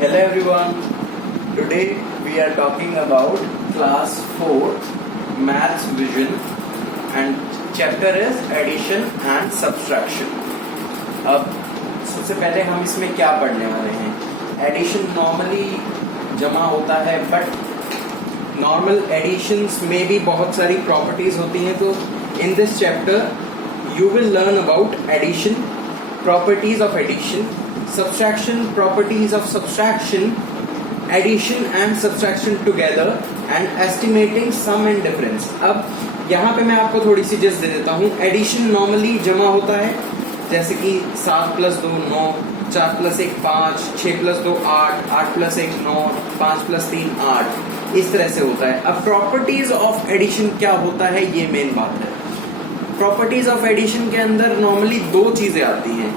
Hello everyone. Today we are talking about class 4 maths vision and chapter is addition and subtraction. अब सबसे पहले हम इसमें क्या पढ़ने वाले हैं. एडिशन नॉर्मली जमा होता है बट नॉर्मल एडिशंस में भी बहुत सारी प्रॉपर्टीज होती हैं. तो in this chapter you will learn about addition, properties of addition, subtraction, properties of subtraction, addition and subtraction together and estimating sum and difference. अब यहाँ पे मैं आपको थोड़ी सी जिस दे देता हूँ. एडिशन नॉर्मली जमा होता है जैसे कि 7 + 2 9, 4 + 1 5, 6 + 2 8, 8 + 1 9, 5 + 3 8, इस तरह से होता है. अब प्रॉपर्टीज ऑफ एडिशन क्या होता है ये मेन बात है. प्रॉपर्टीज ऑफ एडिशन के अंदर नॉर्मली दो चीजें आती हैं.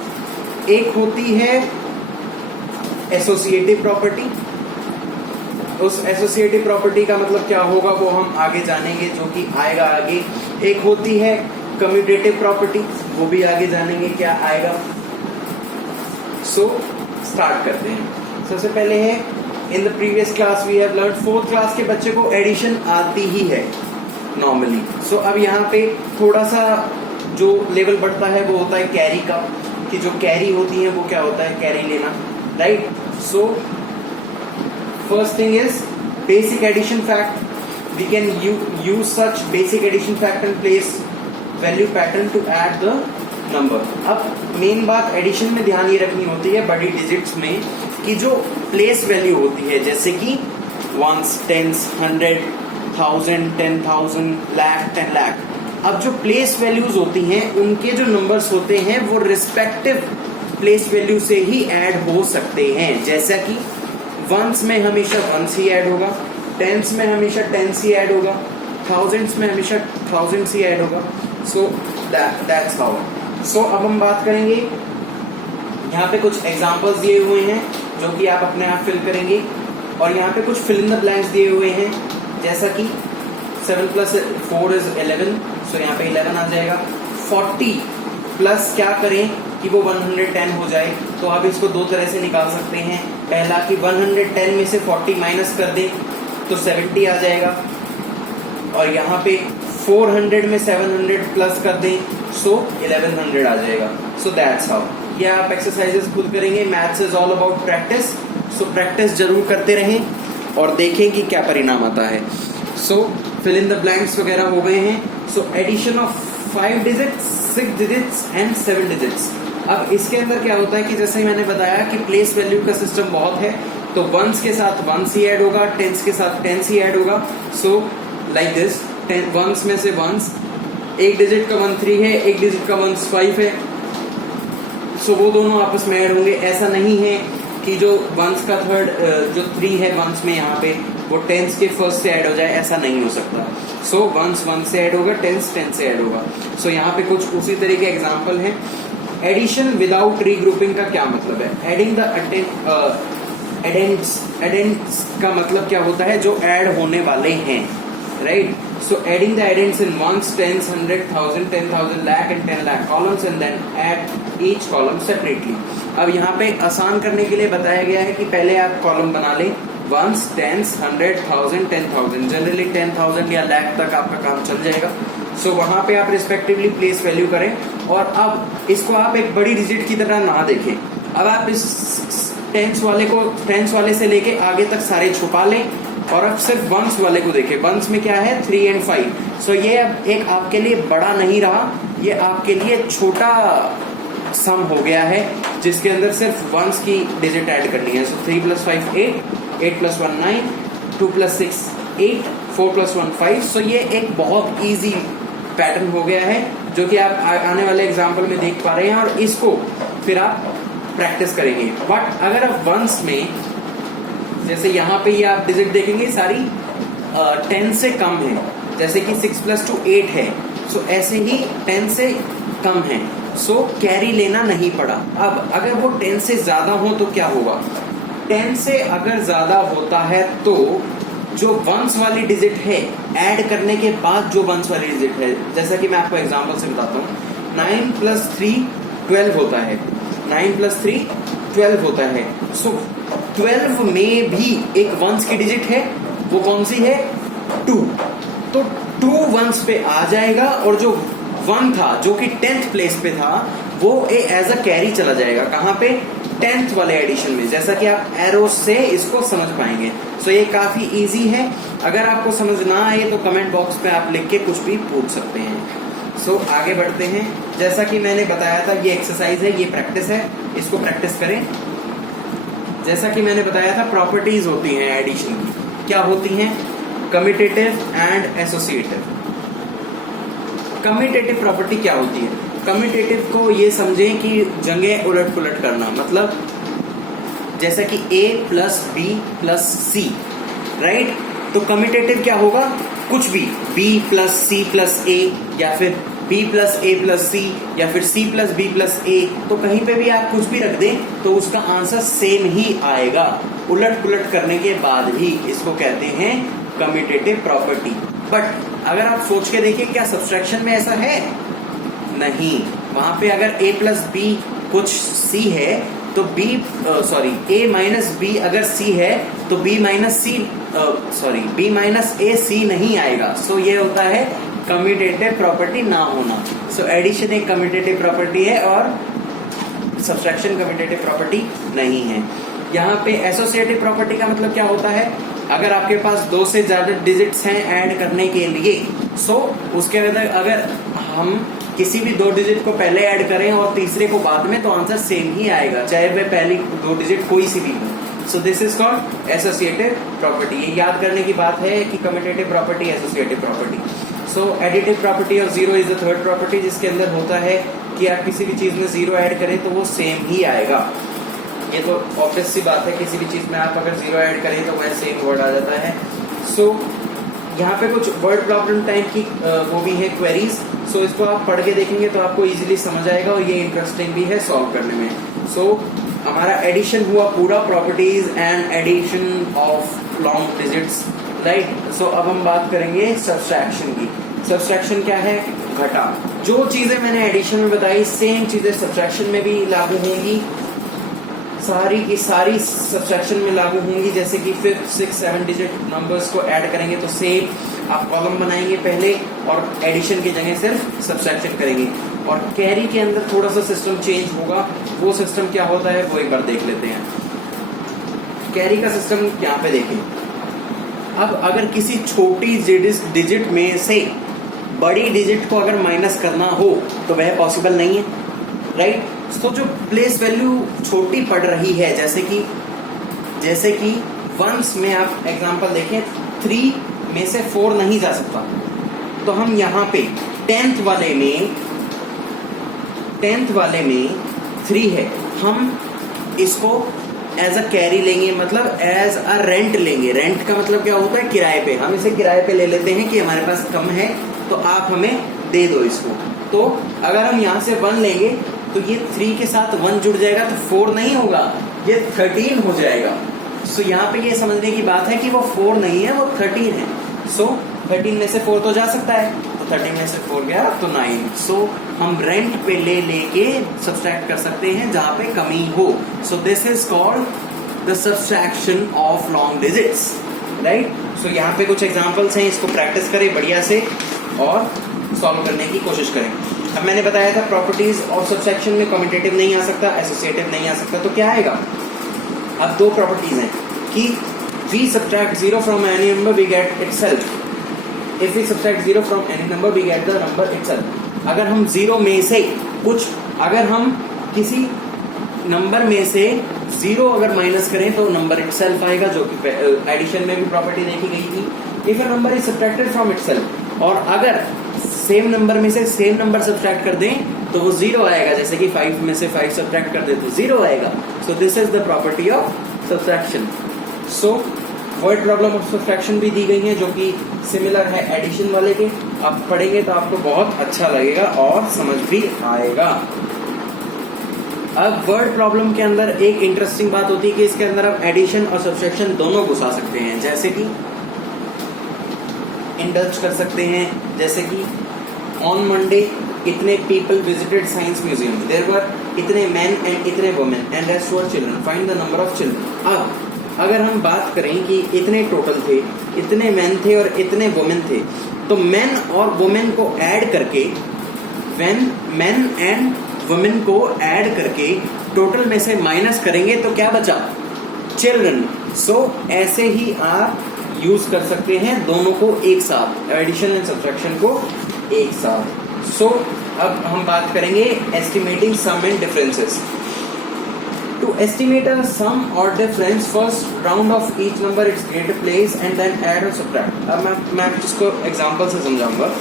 एक होती है एसोसिएटिव प्रॉपर्टी. उस एसोसिएटिव प्रॉपर्टी का मतलब क्या होगा वो हम आगे जानेंगे, जो कि आएगा आगे. एक होती है कम्यूटेटिव प्रॉपर्टी, वो भी आगे जानेंगे क्या आएगा. सो स्टार्ट करते हैं. सबसे पहले है in the previous class we have learn. 4th class के बच्चे को एडिशन आती ही है नॉर्मली. सो अब यहाँ पे थोड़ा सा जो लेवल बढ़ता है वो होता है कैरी का, कि जो कैरी होती है वो क्या होता है, कैरी लेना, right. So first thing is basic addition fact. We can use such basic addition fact and place value pattern to add the number. अब मेन बात एडिशन में ध्यान ये रखनी होती है बड़ी डिजिट्स में कि जो प्लेस वैल्यू होती है जैसे कि वंस, टेंस, 100, 1000, 10,000, लाख, 10 लाख. अब जो प्लेस वैल्यूज होती हैं उनके जो नंबर्स होते हैं वो रिस्पेक्टिव प्लेस वैल्यू से ही ऐड हो सकते हैं. जैसा कि वंस में हमेशा वंस ही ऐड होगा, टेंस में हमेशा टेंस ही ऐड होगा, थाउजेंड्स में हमेशा थाउजेंड्स ही ऐड होगा. So that's how. सो अब हम बात करेंगे, यहाँ पे कुछ एग्जांपल्स दिए हुए हैं जो कि आप अपने आप फिल करेंगे, और यहाँ पे कुछ फिल इन द ब्लैंक्स दिए हुए हैं जैसा कि 7 + 4 is 11. सो यहाँ पे 11 आ जाएगा. 40 प्लस क्या करें कि वो 110 हो जाए. तो आप इसको दो तरह से निकाल सकते हैं. पहला कि 110 में से 40 माइनस कर दें तो 70 आ जाएगा, और यहाँ पे 400 में 700 प्लस कर दें सो 1100 आ जाएगा. So that's how. ये आप एक्सरसाइजेस खुद करेंगे. Maths is all about practice. So practice जरूर करते रहें और देखें कि क्या परिणाम आता है. So fill in the blanks वगैरह हो गए हैं. So addition of 5 digits, 6 digits and 7 digits. अब इसके अंदर क्या होता है कि जैसे ही मैंने बताया कि प्लेस वैल्यू का सिस्टम बहुत है, तो वंस के साथ वंस ही ऐड होगा, टेंस के साथ टेंस ही ऐड होगा. सो लाइक दिस, वंस में से वंस, एक डिजिट का 1 3 है, एक डिजिट का 1 5 है. सो वो दोनों आपस में ऐड होंगे. ऐसा नहीं है कि जो वंस का थर्ड जो 3 है वंस में यहाँ पे वो टेंस के फर्स्ट से ऐड हो जाए, ऐसा नहीं हो सकता. सो वंस वंस से ऐड होगा, टेंस टेंस से ऐड होगा. सो यहाँ पे कुछ उसी तरह के एग्जांपल हैं. एडिशन विदाउट रीग्रुपिंग का क्या मतलब है. एडिंग द एडेंट्स का मतलब क्या होता है, जो ऐड होने वाले हैं, right. So adding the addends in ones, tens, 100, 1000, 10,000, lakh and 10 lakh columns and then add each column separately. अब यहाँ पे आसान करने के लिए बताया गया है कि पहले आप कॉलम बना लें वंस, टेंस, 100, 1000, 10,000. जनरली 10,000 या लाख तक आपका काम चल जाएगा. सो वहाँ पे आप रिस्पेक्टिवली प्लेस वैल्यू करें, और अब इसको आप एक बड़ी डिजिट की तरह ना देखें. अब आप इस टेंस वाले से लेके आगे तक सारे छुपा लें और अब सिर्फ वंस वाले को देखें. वंस में क्या है 3 and 5. सो ये अब एक आपके लिए बड़ा नहीं रहा, ये आपके लिए छोटा सम हो गया है जिसके अंदर सिर्फ वंस की डिजिट ऐड करनी है. सो 3 + 5 8, 8 + 1 9, 2 + 6 8, 4 + 1 5. सो ये एक बहुत इजी पैटर्न हो गया है जो कि आप आने वाले एग्जाम्पल में देख पा रहे हैं, और इसको फिर आप प्रैक्टिस करेंगे. बट अगर आप वंस में जैसे यहाँ पे ये आप डिजिट देखेंगे सारी 10 से कम है, जैसे कि 6 + 2 8 है. सो ऐसे ही 10 से कम है, सो कैरी लेना नहीं पड़ा. अब अगर वो 10 से ज्यादा हो तो क्या होगा. 10 से अगर ज्यादा होता है तो जो वंस वाली डिजिट है ऐड करने के बाद जो वंस वाली डिजिट है, जैसा कि मैं आपको एग्जांपल से बताता हूँ. 9 + 3 12 होता है. 9 + 3 12 होता है। सो 12 में भी एक वंस की डिजिट है, वो कौन सी है? 2। तो 2 वंस पे आ जाएगा और जो 1 था जो कि 10th प्लेस पे था वो एज अ कैरी चला जाएगा। कहां पे? 10th वाले एडिशन में, जैसा कि आप एरो से इसको समझ पाएंगे। सो ये काफी इजी है। अगर आपको समझ ना आए तो कमेंट बॉक्स में आप लिख के कुछ भी पूछ सकते हैं। सो आगे बढ़ते हैं। जैसा कि मैंने बताया था, ये एक्सरसाइज है, ये प्रैक्टिस है, इसको प्रैक्टिस करें। जैसा कि मैंने बताया था, प्रॉपर्टीज होती हैं एडिशन की। क्या होती हैं? Commutative and associative. Commutative property क्या होती है? कम्यूटेटिव को ये समझें कि जगह उलट पुलट करना, मतलब जैसा कि a plus B plus C, right? तो कम्यूटेटिव क्या होगा? कुछ भी, b plus C plus A, या फिर b plus A plus C, या फिर c plus B plus A. तो कहीं पे भी आप कुछ भी रख दें तो उसका आंसर सेम ही आएगा, उलट पुलट करने के बाद भी। इसको कहते हैं कम्यूटेटिव प्रॉपर्टी। बट अगर आप सोच के देखिए, क्या सब्सट्रैक्शन में ऐसा है? नहीं। वहां पे अगर a प्लस बी कुछ c है तो a माइनस बी अगर c है तो b माइनस a c नहीं आएगा। सो ये होता है कम्यूटेटिव प्रॉपर्टी ना होना। सो एडिशन एक कम्यूटेटिव प्रॉपर्टी है और सब्सट्रैक्शन कम्यूटेटिव प्रॉपर्टी नहीं है। यहाँ पे एसोसिएटिव प्रॉपर्टी का मतलब क्या होता है? अगर आपके पास 2 से ज्यादा डिजिट्स हैं ऐड करने के लिए, सो उसके बाद अगर हम किसी भी 2 डिजिट को पहले ऐड करें और तीसरे को बाद में, तो आंसर सेम ही आएगा, चाहे वह पहली 2 डिजिट कोई सी भी हो। So this is called associative property. ये याद करने की बात है कि commutative property, associative property. So additive property of 0 is the third property, जिसके अंदर होता है कि आप किसी भी चीज में 0 ऐड करें तो वो सेम ही आएगा। ये तो ऑब्वियस सी बात है, किसी भी चीज में आप अगर 0 ऐड करें तो वह सेम वर्ड आ जाता है। सो यहाँ पे कुछ वर्ड प्रॉब्लम टाइप की वो भी है क्वेरीज। सो इसको आप पढ़ के देखेंगे तो आपको इजीली समझ आएगा और ये इंटरेस्टिंग भी है सॉल्व करने में। सो हमारा एडिशन हुआ पूरा, properties and addition of long digits, right? So अब हम बात करेंगे सब्सट्रैक्शन की। सब्सट्रैक्शन क्या है? घटा। जो चीजें मैंने एडिशन में बताई सेम चीजें सब्सट्रैक्शन में भी लागू होंगी, सारी की सारी सब्सट्रैक्शन में लागू होंगी। जैसे कि 5, 6, 7 डिजिट नंबर्स को ऐड करेंगे तो सेम आप कॉलम बनाएंगे पहले और एडिशन की जगह सिर्फ सब्सट्रैक्शन करेंगे। और कैरी के अंदर थोड़ा सा सिस्टम चेंज होगा। वो सिस्टम क्या होता है वो एक बार देख लेते हैं। कैरी का सिस्टम यहाँ पे देखें। अब अगर किसी छोटी डिजिट में से बड़ी डिजिट को अगर माइनस करना हो तो वह पॉसिबल नहीं है, राइट? तो जो प्लेस वैल्यू छोटी पड़ रही है, जैसे कि वंस में आप एग्जांपल देखें, 3 में से 4 नहीं जा सकता, तो हम यहाँ पे 10th वाले में 3 है, हम इसको एज अ कैरी लेंगे, मतलब एज अ रेंट लेंगे। रेंट का मतलब क्या होता है? किराए पे। हम इसे किराए पे ले लेते हैं कि हमारे पास कम है तो आप हमें दे दो इसको। तो अगर हम यहाँ से 1 लेंगे तो ये 3 के साथ 1 जुड़ जाएगा तो 4 नहीं होगा, ये 13 हो जाएगा। सो यहाँ पे ये समझने की बात है कि वो 4 नहीं है, वो 13 है। सो 13 में से 4 तो जा सकता है, तो 13 में से 4 गया तो 9। सो हम रेंट पे लेके सब्सट्रैक्ट कर सकते हैं जहां पे कमी हो। So this is called the subtraction of long digits, right? So यहाँ पे कुछ एग्जांपल्स हैं, इसको प्रैक्टिस करें बढ़िया से और सॉल्व करने की कोशिश करें। अब मैंने बताया था प्रॉपर्टीज ऑफ सब्सट्रैक्शन में कम्यूटेटिव नहीं आ सकता, एसोसिएटिव नहीं आ सकता, तो क्या आएगा? अब 2 प्रॉपर्टीज हैं कि we subtract 0 from any number we get itself. If we subtract 0 from any number we get the number itself. अगर हम 0 में से अगर हम किसी नंबर में से 0 अगर माइनस करें तो नंबर itself आएगा, जो कि एडिशन में भी प्रॉपर्टी देखी गई थी। If a number is subtracted from itself, और अगर सेम नंबर में से सेम नंबर सब्ट्रैक्ट कर दें तो वो 0 आएगा, जैसे कि 5 में से 5 सब्ट्रैक्ट कर दे तो 0 आएगा। सो this is the property of subtraction. So word problem of subtraction भी दी गई है जो कि सिमिलर है एडिशन वाले के। आप पढ़ेंगे तो आपको बहुत अच्छा लगेगा और समझ भी आएगा। अब वर्ड प्रॉब्लम के अंदर एक इंटरेस्टिंग बात होती है कि इसके अंदर आप एडिशन और सब्ट्रैक्शन दोनों घुसा सकते हैं, जैसे कि इंडल्ज कर सकते हैं, जैसे कि ऑन मंडे इतने people visited science museum, there were इतने मैन एंड इतने women and rest were children, find the number of children. अब अगर हम बात करें कि इतने टोटल थे, इतने मैन थे और इतने वुमेन थे, तो मैन और वुमेन को ऐड करके, व्हेन मैन एंड वुमेन को ऐड करके टोटल में से माइनस करेंगे तो क्या बचा? चिल्ड्रन। सो ऐसे ही आप यूज कर सकते हैं दोनों को एक साथ, एडिशन एंड सब्ट्रैक्शन को एक साथ। सो अब हम बात करेंगे estimating sum and differences. To estimate a sum or difference, first round off each number its greater place and then add or subtract. अब मैं इसको एग्जांपल से समझाऊंगा।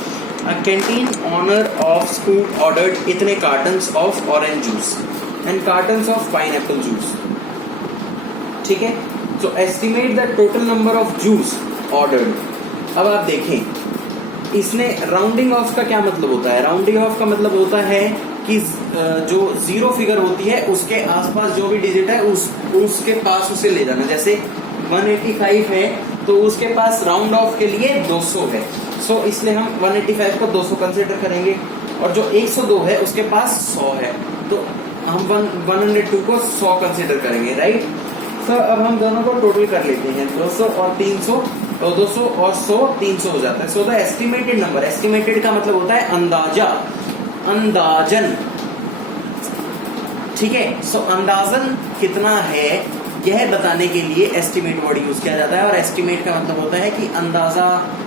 A canteen owner of school ordered इतने cartons of orange juice and cartons of pineapple juice. ठीक है, so estimate the total number of juice ordered. अब आप देखें, इसने राउंडिंग ऑफ का क्या मतलब होता है? राउंडिंग ऑफ का मतलब होता है कि जो जीरो फिगर होती है उसके आसपास जो भी डिजिट है उसके पास उसे ले जाना। जैसे 185 है तो उसके पास राउंड ऑफ के लिए 200 है, सो इसलिए हम 185 को 200 कंसिडर करेंगे, और जो 102 है उसके पास 100 है तो हम 102 को 100 कंसिडर करेंगे, राइट। सो अब हम दोनों को टोटल कर लेते हैं, 200 और 300, तो 200 और 100 300 हो जाता है। So the estimated number, estimated का मतलब होता है अंदाजा, अंदाजन, ठीक है। सो अंदाजन कितना है यह बताने के लिए एस्टिमेट वर्ड यूज किया जाता है, और एस्टिमेट का मतलब होता है कि अंदाजा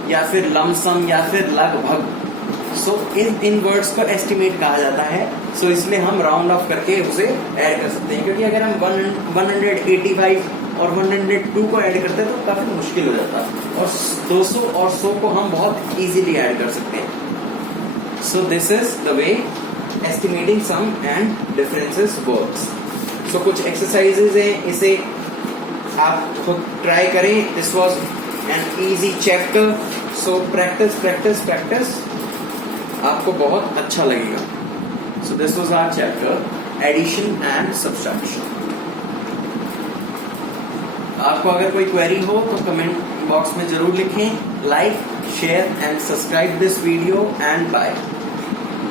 या फिर लमसम या फिर लगभग। सो इन वर्ड्स को एस्टिमेट कहा जाता है। सो इसलिए हम राउंड ऑफ करके उसे ऐड कर सकते हैं, क्योंकि अगर हम 185 और 102 को ऐड करते हैं तो काफी मुश्किल हो जाता है, और 200 और 100 को हम बहुत इजीली ऐड कर सकते हैं। So this is the way estimating sum and differences works. So कुछ एक्सरसाइजेज हैं, इसे आप खुद ट्राई करें। This was an easy chapter, so practice practice practice, आपको बहुत अच्छा लगेगा। So this was our chapter addition and subtraction. आपको अगर कोई क्वेरी हो तो कमेंट बॉक्स में जरूर लिखें। Like, share and subscribe this video and bye.